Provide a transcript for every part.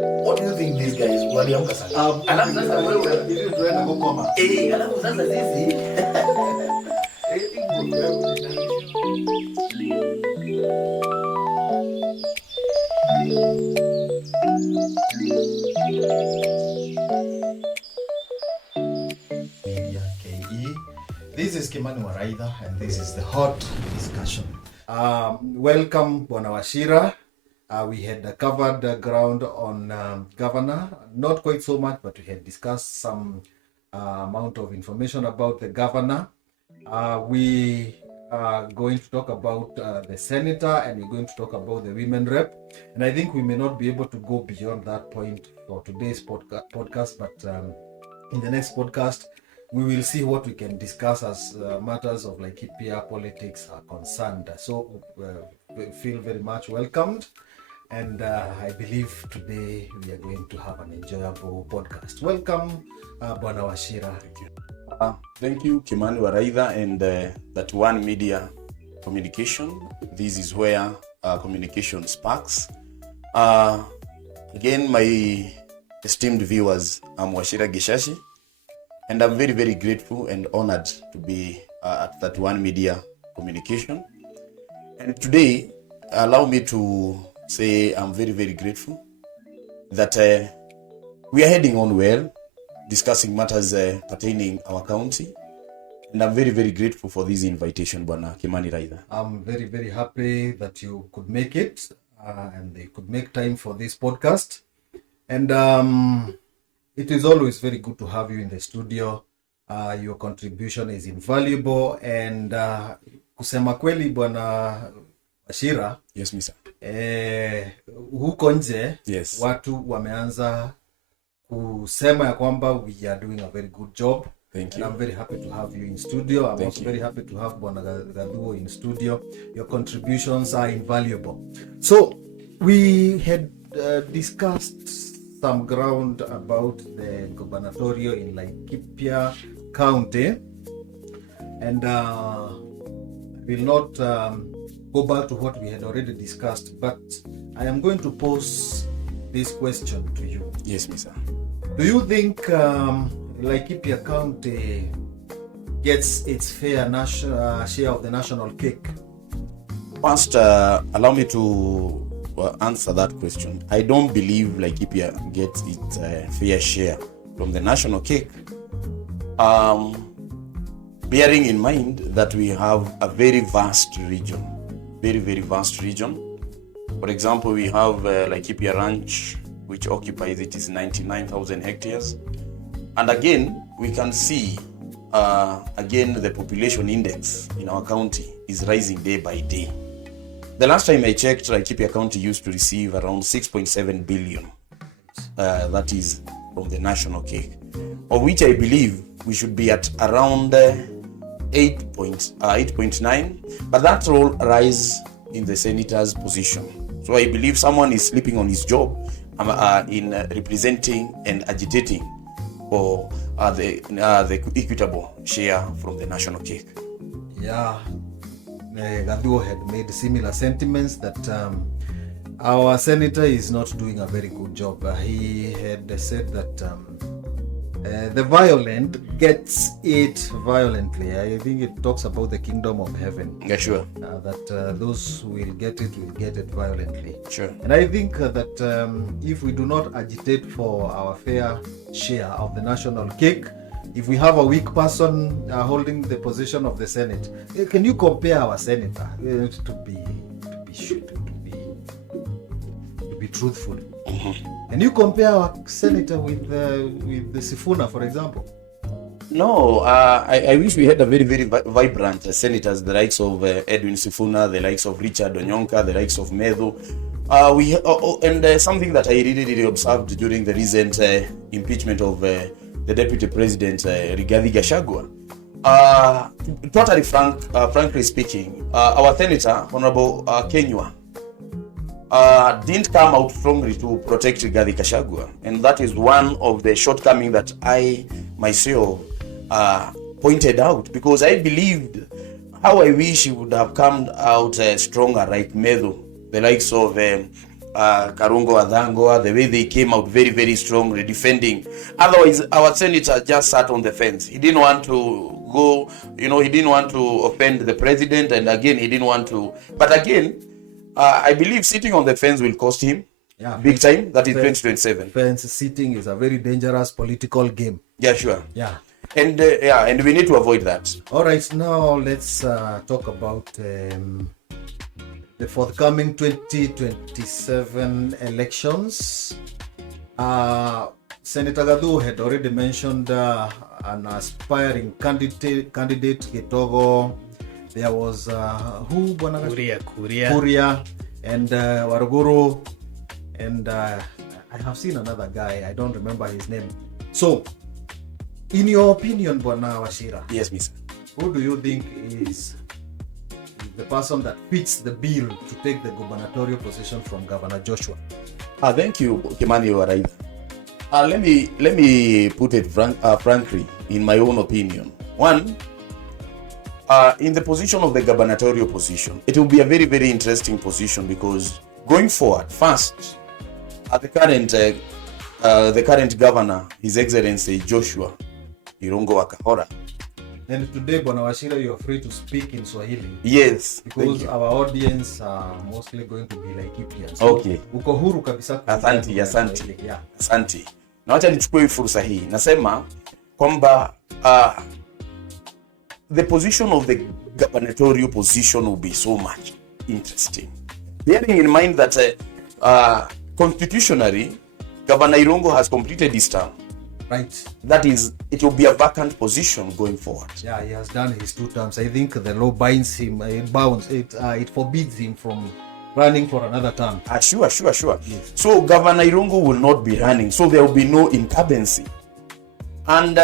What do you think these guys waliamka sana? Alafu sasa wewe ili tuende kukoma. Alafu sasa sisi This is Kimani Waraitha and this is the hot discussion. Welcome Bwana Wachira. We had covered ground on governor, not quite so much, but we had discussed some amount of information about the governor. We are going to talk about the senator, and we're going to talk about the women rep. And I think we may not be able to go beyond that point for today's podcast, but in the next podcast, we will see what we can discuss as matters of Laikipia politics are concerned. So feel very much welcomed. And I believe today we are going to have an enjoyable podcast. Welcome, Bwana Wachira. Thank you. Thank you, Kimani Waraitha and that one media communication. This is where communication sparks. Again, my esteemed viewers, I'm Wachira Gishashi, and I'm very, very grateful and honored to be at that one media communication. And today, allow me to say I'm very, very grateful that we are heading on well, discussing matters pertaining our county. And I'm very, very grateful for this invitation, Bwana Kimani Waraitha. I'm very, very happy that you could make it and they could make time for this podcast. And it is always very good to have you in the studio. Your contribution is invaluable. And kusema kweli, Bwana Wachira. Yes, Mr. Huko nje, yes, watu wameanza kusema ya kwamba we are doing a very good job. Thank you. And I'm very happy to have you in studio. I'm Thank also you. very happy to have Bwana Gaduo in studio. Your contributions are invaluable. So we had discussed some ground about the gubernatorial in Laikipia County, and I will not go back to what we had already discussed, but I am going to pose this question to you. Yes, Mr. Do you think Laikipia County gets its fair share of the national cake? First, allow me to answer that question. I don't believe Laikipia gets its fair share from the national cake. Bearing in mind that we have a very vast region, very, very vast region. For example, we have Laikipia Ranch, which occupies, it is 99,000 hectares. And again, we can see, the population index in our county is rising day by day. The last time I checked, Laikipia County used to receive around 6.7 billion. That is from the national cake, of which I believe we should be at around 8.9, but that will rise in the senator's position. So I believe someone is sleeping on his job in representing and agitating for the equitable share from the national cake. Yeah, Gaduo had made similar sentiments that our senator is not doing a very good job. He had said that the violent gets it violently. I think it talks about the kingdom of heaven. Yeah, sure. That those who will get it violently. Sure. And I think that if we do not agitate for our fair share of the national cake, if we have a weak person holding the position of the Senate, can you compare our senator to be truthful? Mm-hmm. Can you compare our senator with the Sifuna, for example? No, I wish we had a very, very vibrant senators, the likes of Edwin Sifuna, the likes of Richard Onyonka, the likes of Medhu. Something that I really observed during the recent impeachment of the Deputy President Rigathi Gachagua. Totally frankly speaking, our senator, Honorable Kenywa, didn't come out strongly to protect Rigathi Gachagua, and that is one of the shortcomings that I myself pointed out, because I believed how I wish he would have come out stronger, like Medhu, the likes of Karungo Adhangoa, the way they came out very, very strongly defending. Otherwise, our senator just sat on the fence. He didn't want to go, he didn't want to offend the president, and again, he didn't want to. But again, I believe sitting on the fence will cost him big time. That is 2027. Fence sitting is a very dangerous political game. Yeah, sure. Yeah. And and we need to avoid that. All right, now let's talk about the forthcoming 2027 elections. Senator Gadu had already mentioned an aspiring candidate Gitogo. There was Kuria and Waruguru, and I have seen another guy. I don't remember his name. So, in your opinion, Bwana Wachira, yes, miss, who do you think is the person that fits the bill to take the gubernatorial position from Governor Joshua? Thank you, Kimani Waraida. Let me put it frankly, in my own opinion. One, in the position of the gubernatorial position, it will be a very, very interesting position, because going forward, first, the current governor, His Excellency Joshua Irungo Wakahora. And today, Bwana Wachira, you are free to speak in Swahili. Yes, because our audience are mostly going to be Laikipia. So, okay. Uko huru kabisa. Asante. Yeah. Asante. Na wacha nichukue fursa hii. Nasema kwamba the position of the gubernatorial position will be so much interesting. Bearing in mind that constitutionally, Governor Irungo has completed his term. Right. That is, it will be a vacant position going forward. Yeah, he has done his 2 terms. I think the law binds him, it forbids him from running for another term. Sure. Yes. So Governor Irungo will not be running, so there will be no incumbency. And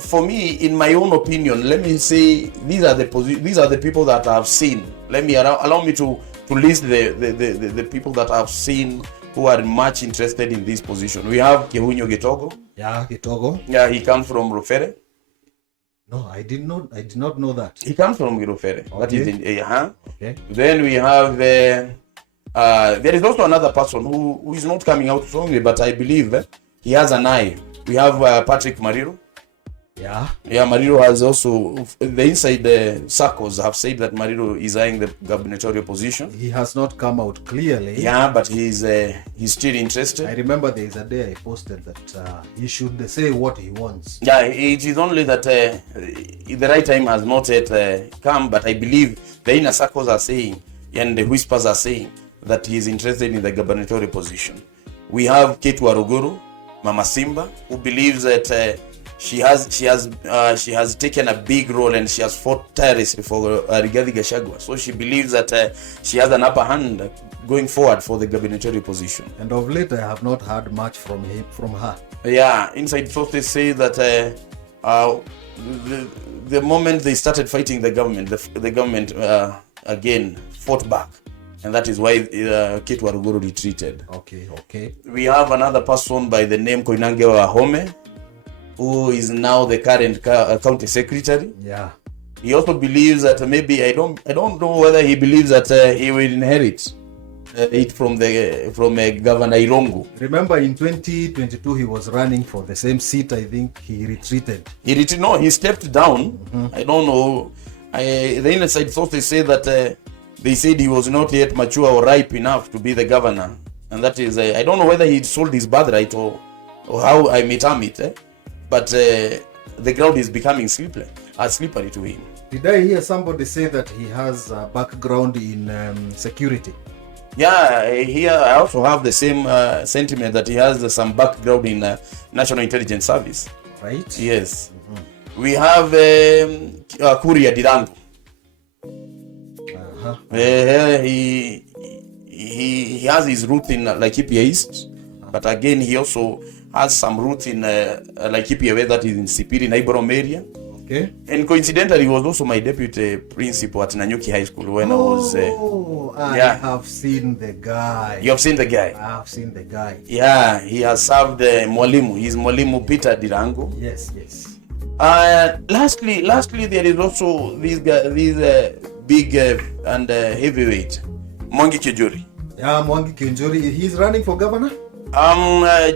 for me, in my own opinion, let me say these are the people that I've seen. Let me allow me to list the people that I've seen who are much interested in this position. We have Kehunyo Gitogo. Yeah, Gitogo. Yeah, he comes from Rufere. No, I did not know that. He comes from Rufere. Okay. That is in Okay. Then we have there is also another person who is not coming out strongly, but I believe he has an eye. We have Patrick Mariro. Yeah, Mariro has also, the inside circles have said that Mariro is eyeing the gubernatorial position. He has not come out clearly. Yeah, but he's still interested. I remember there is a day I posted that he should say what he wants. Yeah, it is only that the right time has not yet come, but I believe the inner circles are saying, and the whispers are saying, that he is interested in the gubernatorial position. We have Kate Waruguru, Mama Simba, who believes that she has taken a big role, and she has fought tirelessly for Rigathi Gachagua. So she believes that she has an upper hand going forward for the gubernatorial position. And of late, I have not heard much from her. Yeah, inside sources say that the moment they started fighting the government, the government again fought back. And that is why Kate Waruguru retreated. Okay. We have another person by the name Koinange Wahome, who is now the current county secretary. Yeah. He also believes that maybe, I don't know whether he believes that he will inherit it from Governor Irungo. Remember in 2022 he was running for the same seat. I think he retreated. He stepped down. Mm-hmm. I don't know. The inside sources say that they said he was not yet mature or ripe enough to be the governor, and that is I don't know whether he sold his birthright or how I may term it. But the ground is becoming slippery to him. Did I hear somebody say that he has a background in security? Yeah, here I also have the same sentiment that he has some background in National Intelligence Service. Right? Yes. Mm-hmm. We have Kuria Dirango. He has his root in Laikipia East, but again he also has some roots in Laikipia, where that is in Sipiri, Naiborom area. Okay. And coincidentally, he was also my deputy principal at Nanyuki High School when I was... I have seen the guy. You have seen the guy? I have seen the guy. Yeah, he has served Mwalimu. He's Mwalimu Peter Dirango. Yes. Lastly, there is also this big and heavyweight, Mwangi Kijuri. Yeah, Mwangi Kiunjuri, he's running for governor?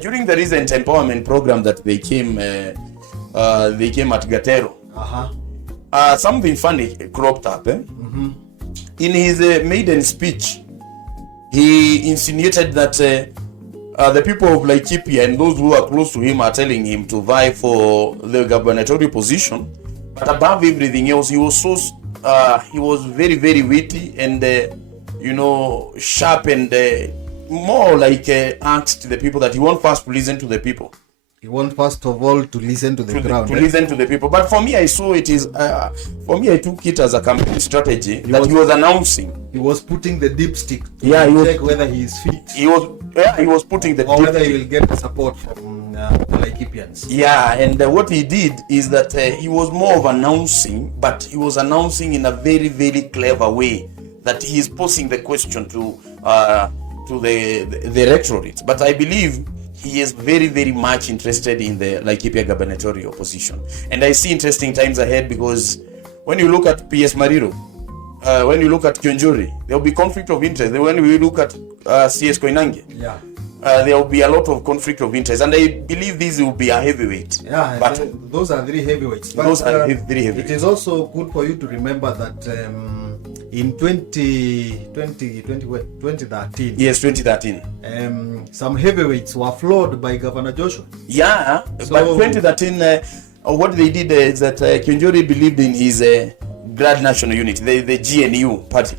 During the recent empowerment program that they came at Gatero, something funny cropped up. In his maiden speech, he insinuated that the people of Laikipia and those who are close to him are telling him to vie for the gubernatorial position. But above everything else, he was very, very witty and sharp and more like asked the people that he wants first to listen to the people. He wants first of all to listen to the ground. Listen to the people. But for me, I saw it is. For me, I took it as a campaign strategy he was announcing. He was putting the dipstick to check whether he is fit. He was putting the or whether he will get the support from Laikipians. Yeah, and what he did is that he was more of announcing, but he was announcing in a very, very clever way that he is posing the question to the electorate. But I believe he is very, very much interested in the Laikipia gubernatorial position. And I see interesting times ahead because when you look at PS Mariro, when you look at Kiunjuri, there will be conflict of interest. When we look at CS Koinange, there will be a lot of conflict of interest. And I believe this will be a heavyweight. Yeah, but those are three heavyweights. But, those are very heavyweights. It is also good for you to remember that in 2013, yes, 2013, some heavyweights were floored by Governor Joshua. Yeah, so, but 2013, what they did is that Kiunjuri believed in his Grand National Unity, the GNU party,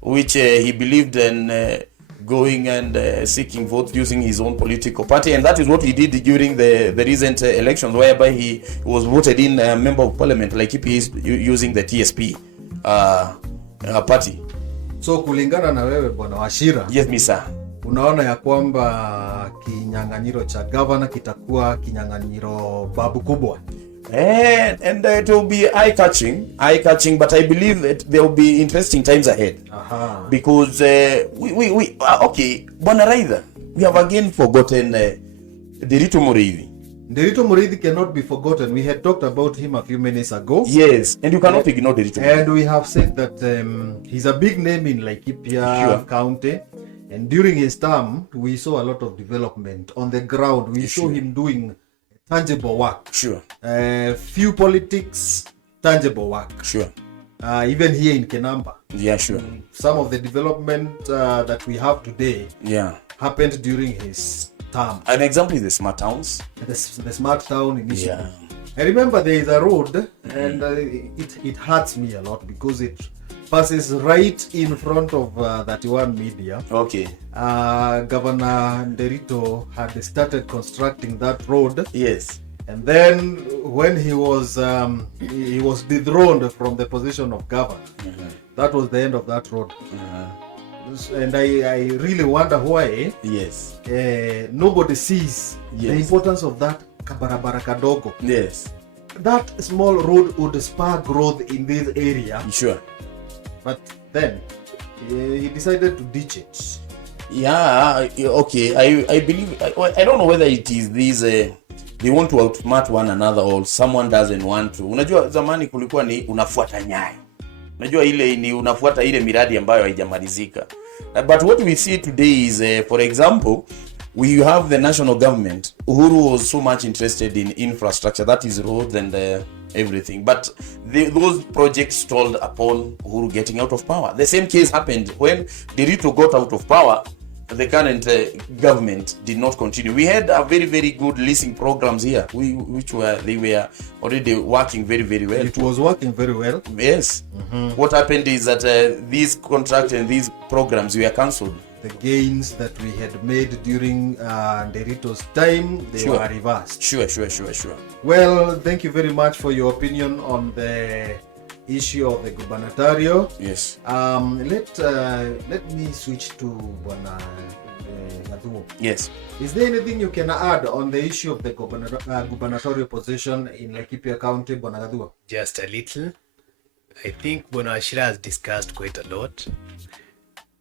which he believed in going and seeking votes using his own political party, and that is what he did during the recent elections, whereby he was voted in a member of parliament, like he is using the TSP party. So kulingana na wewe bwana Wachira, yes sir, unaona ya kwamba kinyang'anyiro cha governor kitakuwa kinyang'anyiro babu kubwa. And it will be eye-catching, but I believe that there will be interesting times ahead. Because we Bwana Raitha, we have again forgotten Derito Mureithi. Derito Mureithi cannot be forgotten. We had talked about him a few minutes ago. Yes, and you cannot ignore Derito Mureithi. And we have said that he's a big name in Laikipia County. And during his term, we saw a lot of development on the ground. We saw him doing tangible work. Few politics, tangible work. Even here in Kenamba. Some of the development that we have today happened during his term. An example is the smart towns. The smart town initiative. I remember there is a road and it hurts me a lot because it passes right in front of 31 Media. Governor Derito had started constructing that road. Yes. And then when he was dethroned from the position of governor, that was the end of that road. And I really wonder why nobody sees the importance of that kabarabara kadogo. That small road would spur growth in this area. But then he decided to ditch it. I believe I don't know whether it is these they want to outsmart one another or someone doesn't want to. Unajua zamani kulikuwa ni unafuata nyayo. Unajua ile ni unafuata ile miradi ambayo haijamalizika. But what we see today is for example, we have the national government. Uhuru was so much interested in infrastructure, that is roads and everything. But those projects stalled upon Uhuru getting out of power. The same case happened when Derito got out of power. The current government did not continue. We had a very, very good leasing programs here, which they were already working very, very well. It was working very well. Yes. What happened is that these contracts and these programs were cancelled. The gains that we had made during Derito's time, they were reversed. Sure. Well, thank you very much for your opinion on the issue of the gubernatorial. Yes. Let me switch to Bwana Gaduo. Yes. Is there anything you can add on the issue of the gubernatorial position in Laikipia County, Bwana Gaduo? Just a little. I think Bwana Wachira has discussed quite a lot.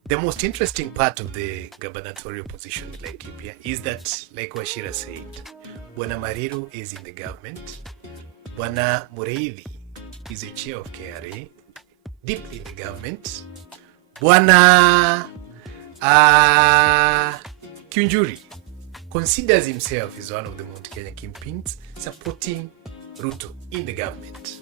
The most interesting part of the gubernatorial position in Laikipia is that, like Wachira said, Bwana Mariro is in the government. Bwana Mureithi is the chair of KRA, deep in the government. Bwana Kiunjuri considers himself as one of the Mount Kenya kingpins supporting Ruto in the government.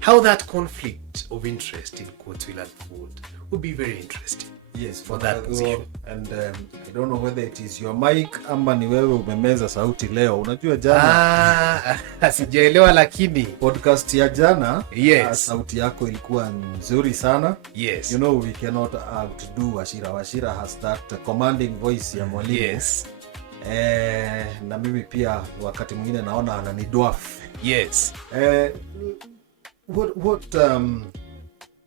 How that conflict of interest in quotes will unfold will be very interesting. Yes, for that position. And I don't know whether it is your mic ama ni wewe umemeza sauti leo. Unajua jana sijaelewa lakini podcast ya jana, yes, sauti yako ilikuwa nzuri sana. Yes. You know we cannot outdo Wachira. Wachira has that commanding voice ya mwalimu. Yes. Na mimi pia wakati mwingine naona ananidwarf. Yes. What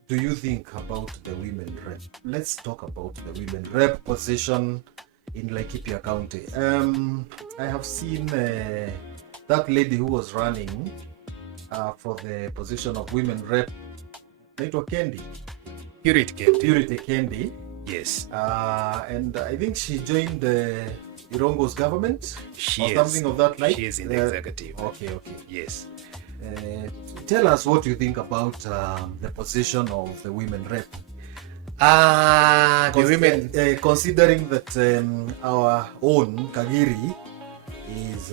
do you think about the women rep? Let's talk about the women rep position in Laikipia County. I have seen that lady who was running for the position of women rep, naitwa Kendi. Purity Kendi. Yes. And I think she joined Irongo's government. She is. Something of that like. She is in the executive. Okay. Yes. Tell us what you think about the position of the women rep. The women, considering that our own Kagiri is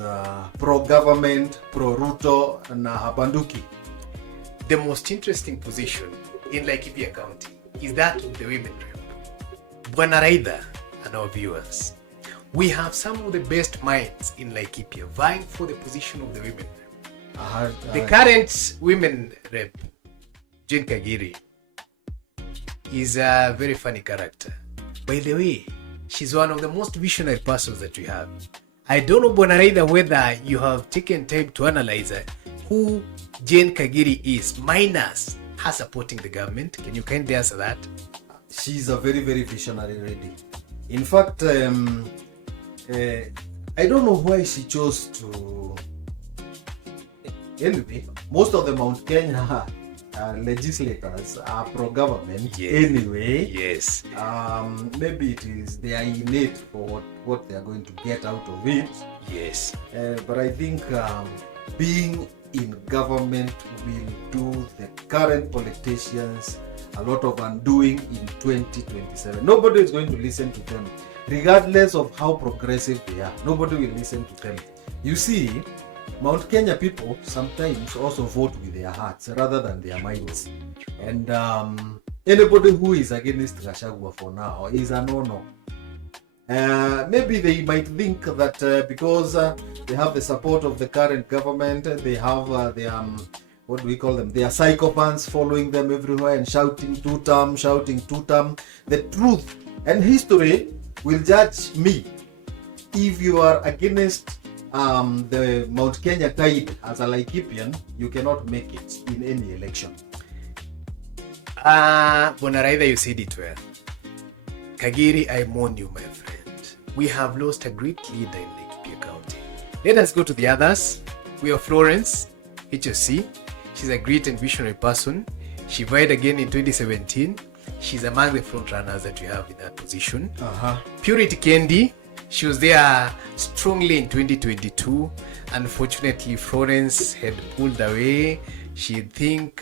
pro-government, pro-Ruto na habanduki. The most interesting position in Laikipia County is that of the women rep. Bwana Raida and our viewers, we have some of the best minds in Laikipia vying for the position of the women rep. The current women rep, Jane Kagiri, is a very funny character. By the way, she's one of the most visionary persons that we have. I don't know, Bwana Raida, whether you have taken time to analyze who Jane Kagiri is, minus her supporting the government. Can you kindly answer that? She's a very, very visionary lady. In fact, I don't know why she chose to... Anyway, most of the Mount Kenya legislators are pro-government. Yes. Anyway. Yes. Maybe it is they are innate for what they are going to get out of it. Yes. But I think being in government will do the current politicians a lot of undoing in 2027. Nobody is going to listen to them, regardless of how progressive they are. Nobody will listen to them. You see, Mount Kenya people sometimes also vote with their hearts rather than their minds. And anybody who is against Gachagua for now is a no-no. Maybe they might think that because they have the support of the current government, they have what do we call them? They are psychopaths following them everywhere and shouting two-term. The truth and history will judge me. If you are against the Mount Kenya tide as a Laikipian, you cannot make it in any election. Bwana Raida, you said it well. Kagiri, I mourn you, my friend. We have lost a great leader in Laikipia County. Let us go to the others. We have Florence, HOC. She's a great and visionary person. She vied again in 2017. She's among the front runners that we have in that position. Purity Kendi, she was there strongly in 2022. Unfortunately, Florence had pulled away.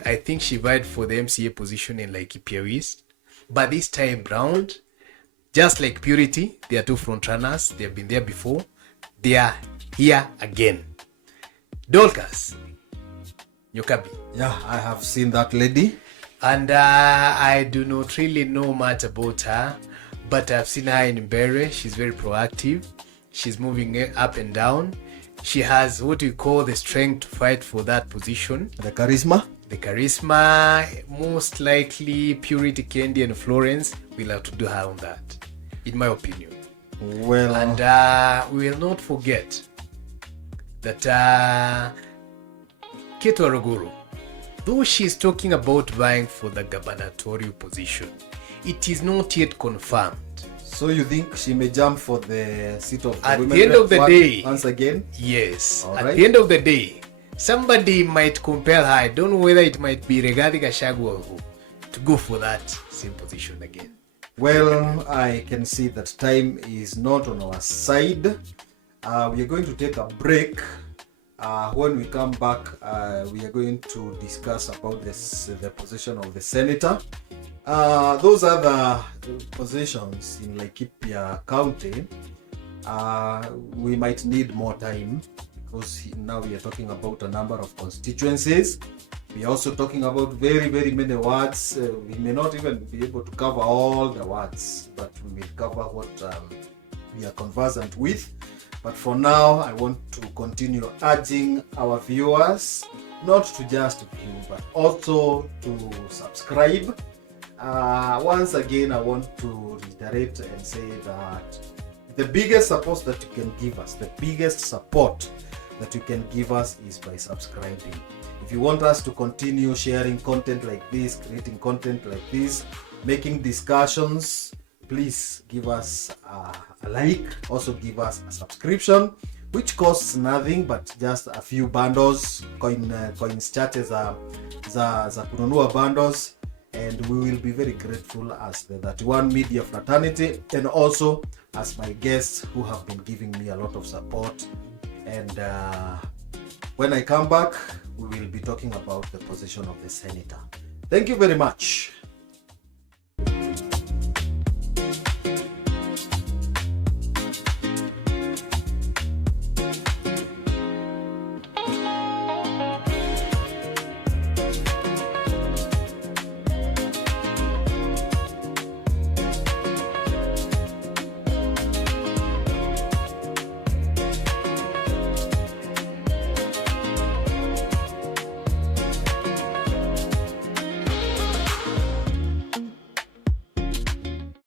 I think she vied for the MCA position in Laikipia East. But this time round, just like Purity, they are two front runners. They have been there before. They are here again. Dorcas Nyokabi. Yeah, I have seen that lady. And I do not really know much about her, but I've seen her in Mbere. She's very proactive. She's moving up and down. She has what we call the strength to fight for that position. The charisma. Most likely Purity, Kendi and Florence will have to do her on that, in my opinion. Well, and we will not forget that Keto Arogoro, though she is talking about vying for the gubernatorial position, it is not yet confirmed. So you think she may jump for the seat of the At women the end of the day, once again? Yes. All At right. the end of the day, somebody might compel her. I don't know whether it might be Rigathi Gachagua to go for that same position again. Well, I can see that time is not on our side. We are going to take a break. When we come back, we are going to discuss about the position of the senator. Those other positions in Laikipia County, we might need more time because now we are talking about a number of constituencies. We are also talking about very, very many words. We may not even be able to cover all the words, but we will cover what we are conversant with. But for now, I want to continue urging our viewers not to just view, but also to subscribe. Once again, I want to reiterate and say that the biggest support that you can give us, the biggest support that you can give us is by subscribing. If you want us to continue sharing content like this, creating content like this, making discussions, please give us a like. Also give us a subscription, which costs nothing but just a few bundles, coins chache za kununua bundles, and we will be very grateful as the 31 Media fraternity, and also as my guests who have been giving me a lot of support. And when I come back, we will be talking about the position of the senator. Thank you very much.